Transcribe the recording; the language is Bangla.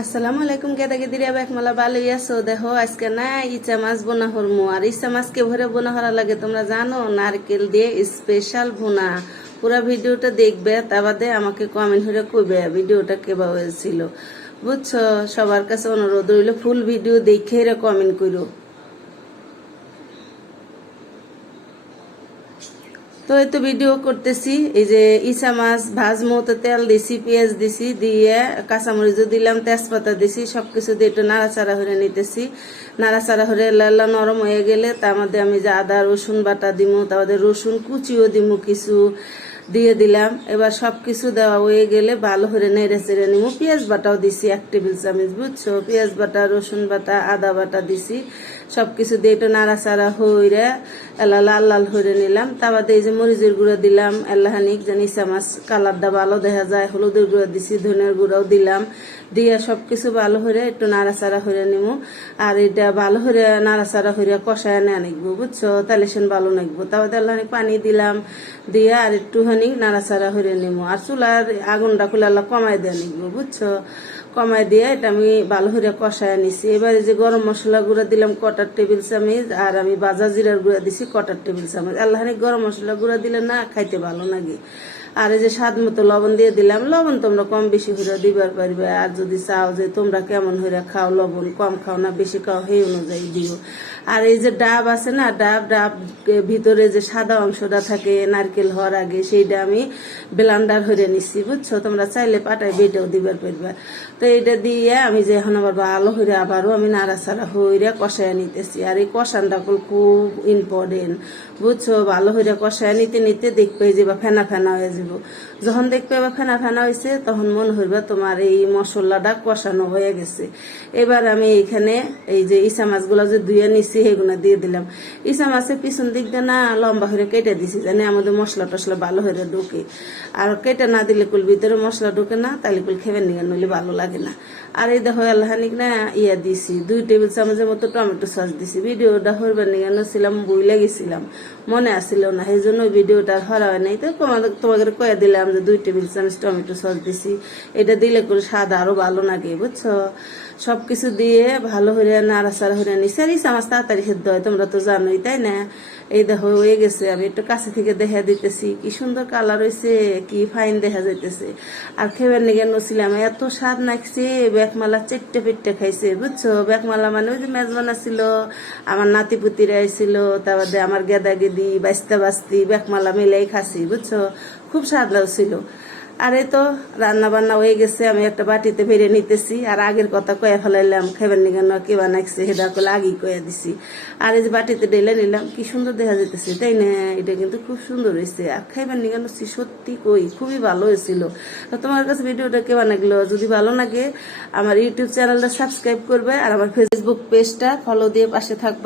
আসসালামু আলাইকুম কেদির এক একমালা ভালোই আছো। দেখো, আজকে না ইচা মাছ বোনা হরমো, আর ইচা মাছ কে ভরে বোনা হরা লাগে। তোমরা জানো, নারকেল দিয়ে স্পেশাল ভুনা পুরো ভিডিওটা দেখবে, তা বাদে আমাকে কমেন্ট হয়ে কইবে, ভিডিওটা কেবা হয়েছিল। বুঝছ, সবার কাছে অনুরোধ রইল, ফুল ভিডিও দেখে কমেন্ট করো তো এই তো ভিডিও করতেছি। এই যে ইসা মাছ, ভাজমো, তো তেল দিছি, পেঁয়াজ দিছি, দিয়ে কাঁচামরিচও দিলাম, তেজপাতা দিছি সব কিছু দিয়ে একটু নাড়াচাড়া হয়ে নিতেছি। নাড়াচাড়া হয়ে লাল্লা নরম হয়ে গেলে তার মধ্যে আমি যে আদা, রসুন বাটা দিমু, তার মধ্যে রসুন কুচিও দিমু কিছু। দিয়ে দিলাম। এবার সব কিছু দেওয়া হয়ে গেলে ভালো করে নেড়ে চেড়ে নিমু। পেঁয়াজ বাটাও দিছি এক টেবিল চামচ, বুঝছ? পেঁয়াজ বাটা, রসুন বাটা, আদা বাটা দিছি। সবকিছু দিয়ে একটু নাড়াচাড়া হইরে এলা লাল লাল হইরে নিলাম। তারপর এই যে মরিচের গুঁড়ো দিলাম। এলাহানিক ইসা মাছ কালারটা ভালো দেখা যায়, হলুদের গুঁড়ো দিছি, ধনের গুঁড়াও দিলাম। দিয়ে সব কিছু ভালো হইরে একটু নাড়াচাড়া হইরে নিমু। আর এটা ভালো হইরে নাড়াচাড়া হইরে কষায় নেওয়া নিকবো বুঝছ? তাহলে সেন ভালো নাকবো তারপর এলাহানিক পানি দিলাম। দিয়ে আর একটুখানি নাড়াচাড়া হইরে নিমু। আর চুলার আগুনটা আল্লাহ কমাই দেওয়া নিব, বুঝছ? কমাই দিয়ে এটা আমি ভালো করে কষায় নিছি। এবারে যে গরম মশলা গুঁড়া দিলাম, কটার টেবিল চামচ, আর আমি বাজা জিরার গুঁড়া দিছি, কটার টেবিল চামচ। আল্লাহানি গরম মশলা গুঁড়া দিলে না খাইতে ভালো লাগে। আর এই যে স্বাদ মতো লবণ দিয়ে দিলাম, লবণ তোমরা কম বেশি করে দিবার পারবে। আর যদি চাও যে তোমরা কেমন হইরা খাও, লবণ কম খাও না, বেশি খাও, সেই অনুযায়ী দিও। আর এই যে ডাব আছে না, ডাব ডাব ভিতরে যে সাদা অংশটা থাকে, নারকেল হওয়ার আগে, সেইটা আমি ব্লান্ডার হয়ে নিচ্ছি বুঝছ? তোমরা চাইলে পাটায় বেটেও দিবার পারবে। তো এইটা দিয়ে আমি যে এখন আবার ভালো হইরে আবারও আমি নাড়াচাড়া হইরে কষায় নিতেছি। আর এই কষানটা খুব ইম্পর্টেন্ট বুঝছ? ভালো হইরে কষায় নিতে নিতে দেখবে যে বা ফেনা ফেনা হয়ে যাব। যখন দেখবে বা ফেনা ফেনা হয়েছে তখন মনে হইবে তোমার এই মশলাটা কষানো হয়ে গেছে। এবার আমি এখানে এই যে ইসা মাছগুলো যে ধুয়ে নিছি, সেগুলো দিয়ে দিলাম। ইসা মাছের পিছন দিক দিয়ে না লম্বা হয়ে কেটে দিছি জানি আমাদের মশলা টসলা ভালো হয়ে ঢুকে। আর কেটে না দিলে কুল ভিতরে মশলা ঢুকে না তাহলে কুল খেবে নিয়ে নইলে ভালো লাগে না। আর এই দেখো আল্লাহানিক না ইয়া দিছি, দুই টেবিল চামচের মতো টমেটো সস দিছি। ভিডিওটা হরবার নিয়ে ছিলাম বই লাগিয়েছিলাম মনে আসছিল না সেই জন্য ভিডিওটা হরা হয় নাই। তো তোমাদের তোমাকে কয়ে দিলাম যে দুই টেবিল চামচ টমেটো সস দিছি। এটা দিলে করে স্বাদ আরও ভালো লাগে, বুঝছ? সবকিছু দিয়ে ভালো হয়ে নাড়াচাড়া হয়ে নিছি। আর মাছ তাড়াতাড়ি সেদ্ধ হয় তোমরা তো জানোই, তাই না? এই দেখো হয়ে গেছে, আমি একটু কাছে থেকে দেখা দিতেছি, কি সুন্দর কালার হয়েছে কি ফাইন দেখা যাইতেছে। আর খেবার নিগে নছিলাম, এত স্বাদ নাকছে বেকমালা চেট্টে পেট্টে খাইছে, বুঝছ? বেকমালা মানে ওই যে মেজবানা ছিল আমার নাতি পুতিরা আইছিল তারপরে আমার গেদা গেদি বাস্তা বাস্তি, বেকমালা মিলাই খাসি, বুঝছ? খুব স্বাদ লাগছিল। আর তো রান্না বান্না হয়ে গেছে, আমি একটা বাটিতে ভেড়ে নিতেছি, আর আগের কথা কয়ে ফেলাইলাম, খেবেন নি কেন? কে বানাইছে? সেটা করলে আগেই কয়ে দিছি। আর এই যে বাটিতে ডেলে নিলাম, কি সুন্দর দেখা যেতেছে তাই না? এটা কিন্তু খুব সুন্দর হয়েছে আর খাইবেন নি কেন? সত্যি কই, খুবই ভালো হয়েছিল। তোমার কাছে ভিডিওটা কে বানাগলো যদি ভালো লাগে, আমার ইউটিউব চ্যানেলটা সাবস্ক্রাইব করবে, আর আমার ফেসবুক পেজটা ফলো দিয়ে পাশে থাকবে।